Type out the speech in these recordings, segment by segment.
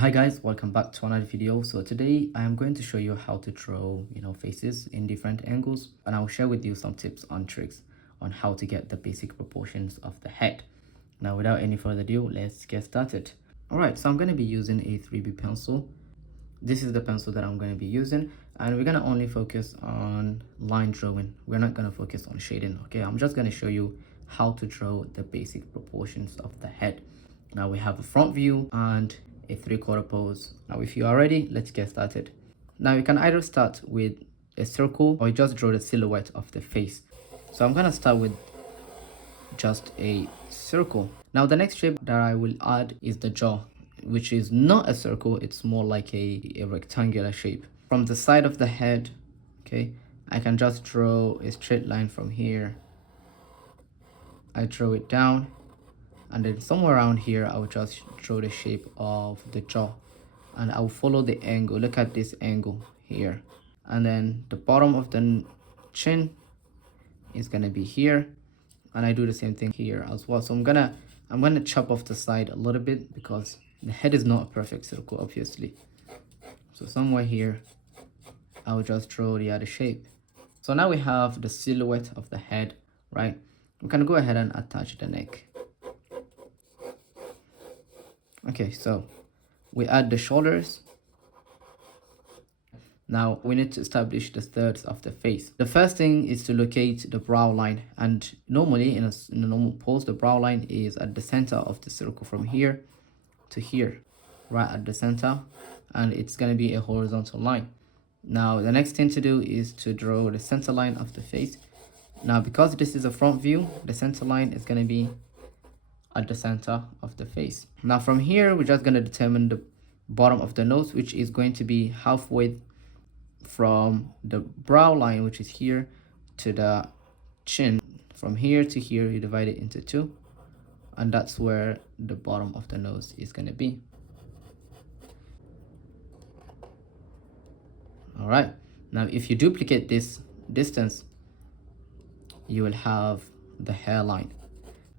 Hi guys, welcome back to another video. So today I am going to show you how to draw faces in different angles, and I'll share with you some tips and tricks on how to get the basic proportions of the head. Now without any further ado, let's get started. Alright, so I'm going to be using a 3B pencil. This is the pencil that I'm going to be using, and we're going to only focus on line drawing. We're not going to focus on shading. Okay, I'm just going to show you how to draw the basic proportions of the head. Now we have a front view and a 3/4 pose. Now if you are ready, let's get started. Now you can either start with a circle or just draw the silhouette of the face. So I'm going to start with just a circle. Now the next shape that I will add is the jaw, which is not a circle, it's more like a rectangular shape. From the side of the head, okay, I can just draw a straight line from here. I draw it down, and then somewhere around here I will just draw the shape of the jaw, and I will follow the angle. Look at this angle here, and then the bottom of the chin is gonna be here, and I do the same thing here as well. So I'm gonna chop off the side a little bit because the head is not a perfect circle, obviously. So somewhere here I'll just draw the other shape. So now we have the silhouette of the head, right? We can go ahead and attach the neck. Okay, so we add the shoulders. Now we need to establish the thirds of the face. The first thing is to locate the brow line, and normally in a normal pose, the brow line is at the center of the circle from here to here, right at the center, and it's going to be a horizontal line. Now the next thing to do is to draw the center line of the face. Now because this is a front view, the center line is going to be at the center of the face. Now from here, we're just going to determine the bottom of the nose, which is going to be halfway from the brow line, which is here, to the chin. From here to here, you divide it into two, and that's where the bottom of the nose is going to be. All right, now if you duplicate this distance, you will have the hairline.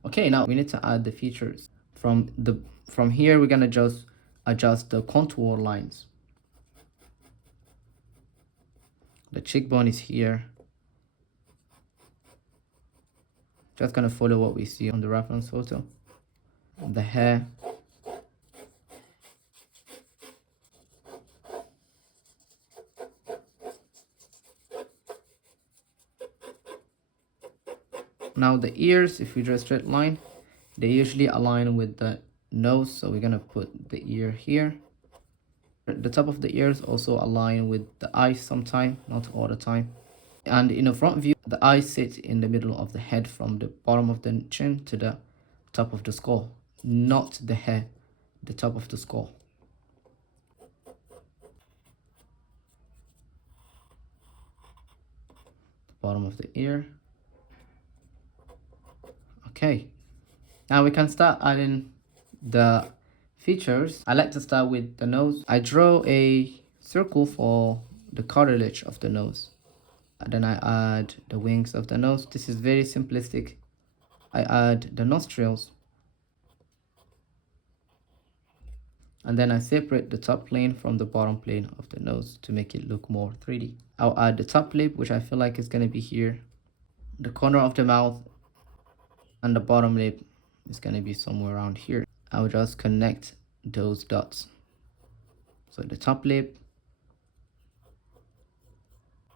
Okay, now we need to add the features. From here, we're gonna just adjust the contour lines. The cheekbone is here. Just gonna follow what we see on the reference photo. The hair. Now the ears, if we draw a straight line, they usually align with the nose, so we're gonna put the ear here. The top of the ears also align with the eyes sometime, not all the time. And in a front view, the eyes sit in the middle of the head from the bottom of the chin to the top of the skull, not the hair, the top of the skull. Bottom of the ear. Okay, now we can start adding the features. I like to start with the nose. I draw a circle for the cartilage of the nose, and then I add the wings of the nose. This is very simplistic. I add the nostrils, and then I separate the top plane from the bottom plane of the nose to make it look more 3D. I'll add the top lip, which I feel like is going to be here, the corner of the mouth, and the bottom lip is going to be somewhere around here. I'll just connect those dots. So the top lip,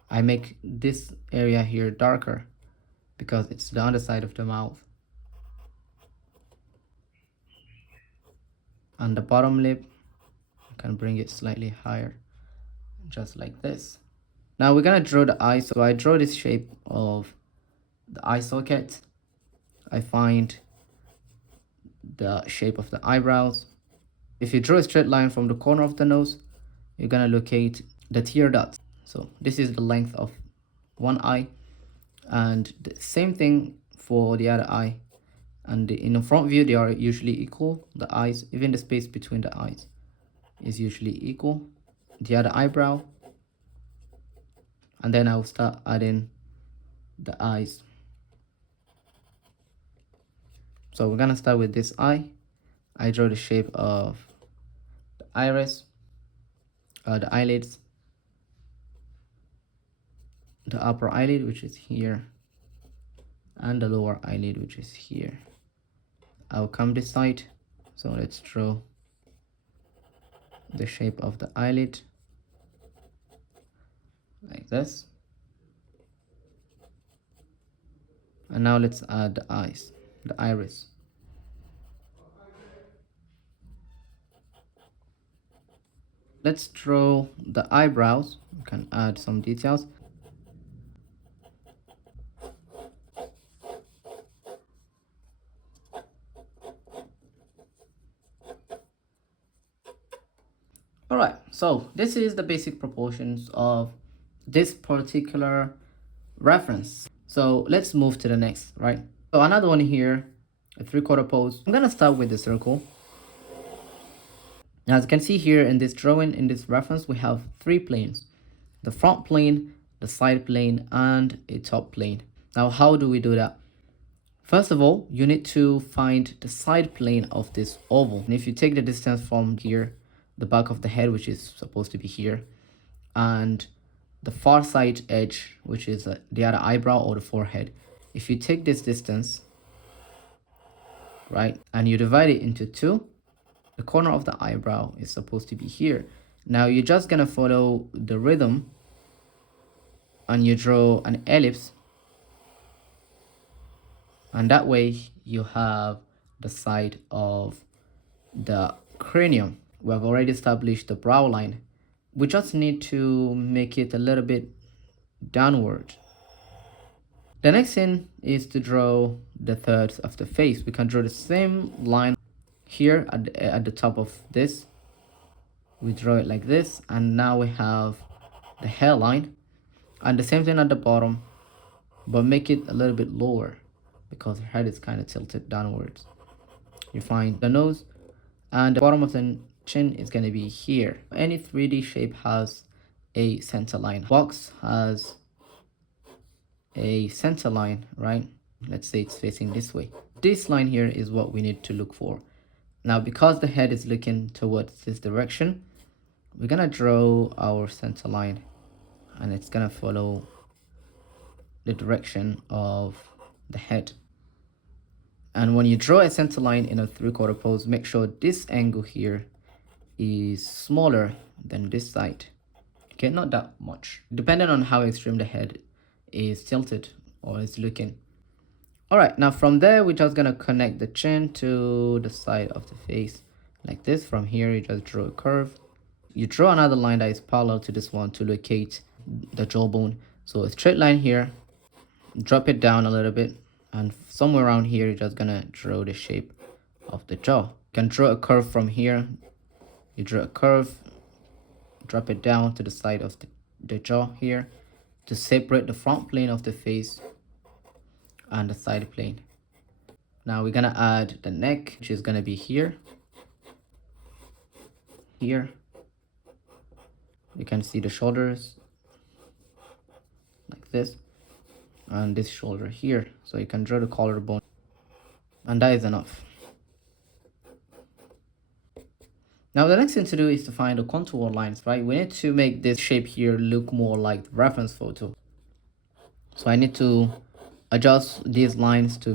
I make this area here darker because it's the underside of the mouth. And the bottom lip, I can bring it slightly higher, just like this. Now we're gonna draw the eye. So I draw this shape of the eye socket. I find the shape of the eyebrows. If you draw a straight line from the corner of the nose, you're gonna locate the tear dots. So this is the length of one eye, and the same thing for the other eye. And in the front view, they are usually equal. The eyes, even the space between the eyes is usually equal. The other eyebrow, and then I'll start adding the eyes. So we're gonna start with this eye. I draw the shape of the iris, the eyelids, the upper eyelid, which is here, and the lower eyelid, which is here. I'll come this side. So let's draw the shape of the eyelid like this. And now let's add the eyes, the iris. Let's draw the eyebrows. We can add some details. All right, so this is the basic proportions of this particular reference. So let's move to the next, right? So another one here, a 3/4 pose. I'm gonna start with the circle. As you can see here in this drawing, in this reference, we have 3 planes: the front plane, the side plane, and a top plane. Now, how do we do that? First of all, you need to find the side plane of this oval. And if you take the distance from here, the back of the head, which is supposed to be here, and the far side edge, which is the other eyebrow or the forehead, if you take this distance, right, and you divide it into 2, the corner of the eyebrow is supposed to be here. Now you're just gonna follow the rhythm and you draw an ellipse, and that way you have the side of the cranium. We have already established the brow line. We just need to make it a little bit downward. The next thing is to draw the thirds of the face. We can draw the same line here at the top of this. We draw it like this, and now we have the hairline, and the same thing at the bottom, but make it a little bit lower because her head is kind of tilted downwards. You find the nose, and the bottom of the chin is going to be here. Any 3D shape has a center line. Box has a center line, right? Let's say it's facing this way. This line here is what we need to look for. Now, because the head is looking towards this direction, we're gonna draw our center line, and it's gonna follow the direction of the head. And when you draw a center line in a 3/4 pose, make sure this angle here is smaller than this side. Okay, not that much, depending on how extreme the head is tilted or is looking. All right, now from there, we're just gonna connect the chin to the side of the face like this. From here, you just draw a curve. You draw another line that is parallel to this one to locate the jawbone. So a straight line here, drop it down a little bit, and somewhere around here, you're just gonna draw the shape of the jaw. You can draw a curve from here. You draw a curve, drop it down to the side of the jaw here to separate the front plane of the face and the side plane. Now we're gonna add the neck, which is gonna be here. Here. You can see the shoulders like this, and this shoulder here. So you can draw the collarbone, and that is enough. Now the next thing to do is to find the contour lines, right? We need to make this shape here look more like the reference photo. So I need to adjust these lines to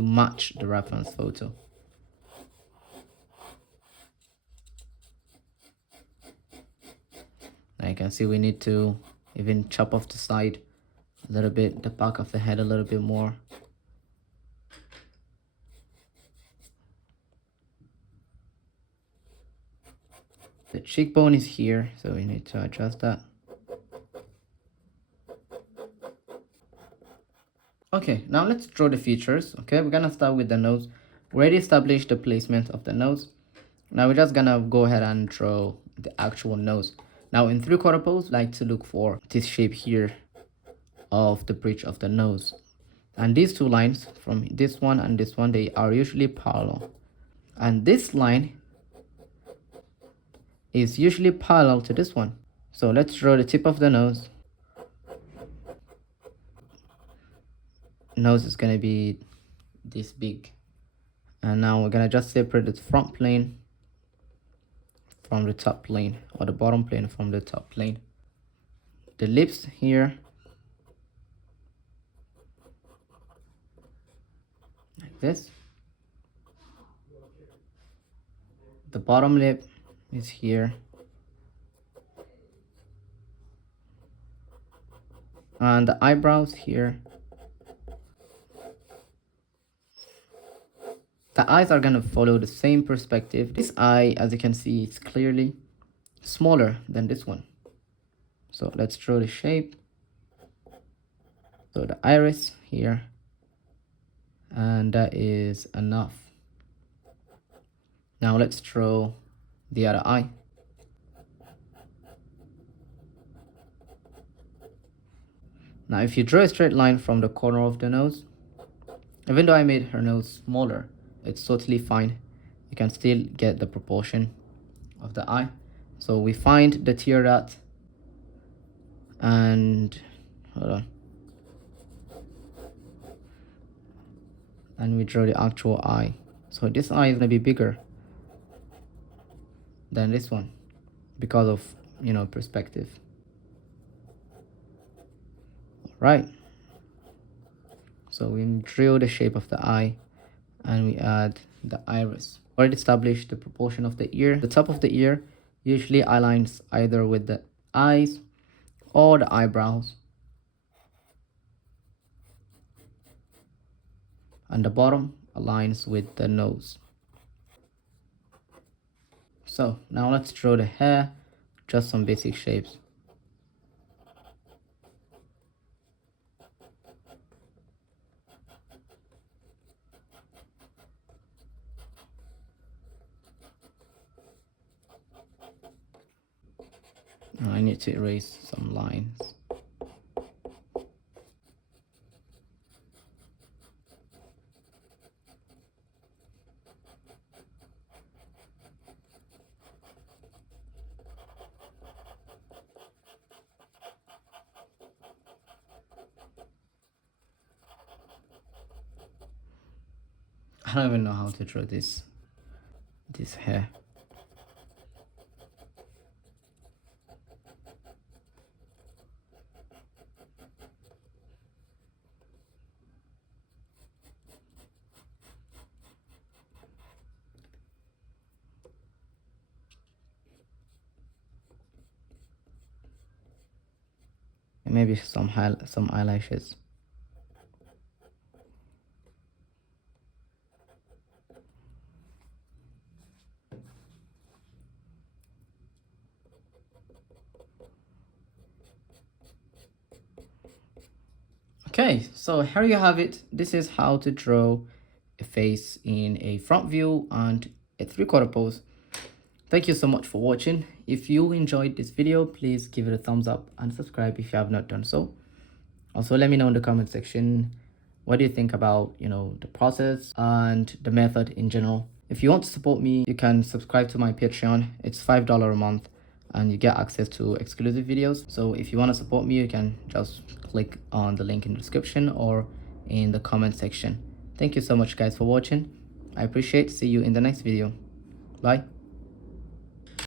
match the reference photo. Now you can see we need to even chop off the side a little bit, the back of the head a little bit more. The cheekbone is here, so we need to adjust that. Okay, now let's draw the features. Okay, we're gonna start with the nose. We already established the placement of the nose. Now we're just gonna go ahead and draw the actual nose. Now in 3/4 pose, like to look for this shape here of the bridge of the nose. And these two lines, from this one and this one, they are usually parallel. And this line is usually parallel to this one. So let's draw the tip of the nose. Nose is gonna be this big, and now we're gonna just separate the front plane from the top plane, or the bottom plane from the top plane. The lips here, like this. The bottom lip is here. And the eyebrows here. The eyes are going to follow the same perspective. This eye, as you can see, it's clearly smaller than this one. So let's draw the shape. So the iris here, and that is enough. Now let's draw the other eye. Now if you draw a straight line from the corner of the nose, even though I made her nose smaller, it's totally fine. You can still get the proportion of the eye. So we find the tear duct, and hold on, and we draw the actual eye. So this eye is gonna be bigger than this one because of, you know, perspective. Right, so we drill the shape of the eye and we add the iris. Already established the proportion of the ear. The top of the ear usually aligns either with the eyes or the eyebrows, and the bottom aligns with the nose. So now let's draw the hair, just some basic shapes. I need to erase some lines. I don't even know how to draw this hair. Maybe some eyelashes. Okay, so here you have it. This is how to draw a face in a front view and a 3/4 pose. Thank you so much for watching. If you enjoyed this video, please give it a thumbs up and subscribe if you have not done so. Also, let me know in the comment section, what do you think about, you know, the process and the method in general. If you want to support me, you can subscribe to my Patreon. It's $5 a month and you get access to exclusive videos. So if you want to support me, you can just click on the link in the description or in the comment section. Thank you so much guys for watching. I appreciate. See you in the next video. Bye.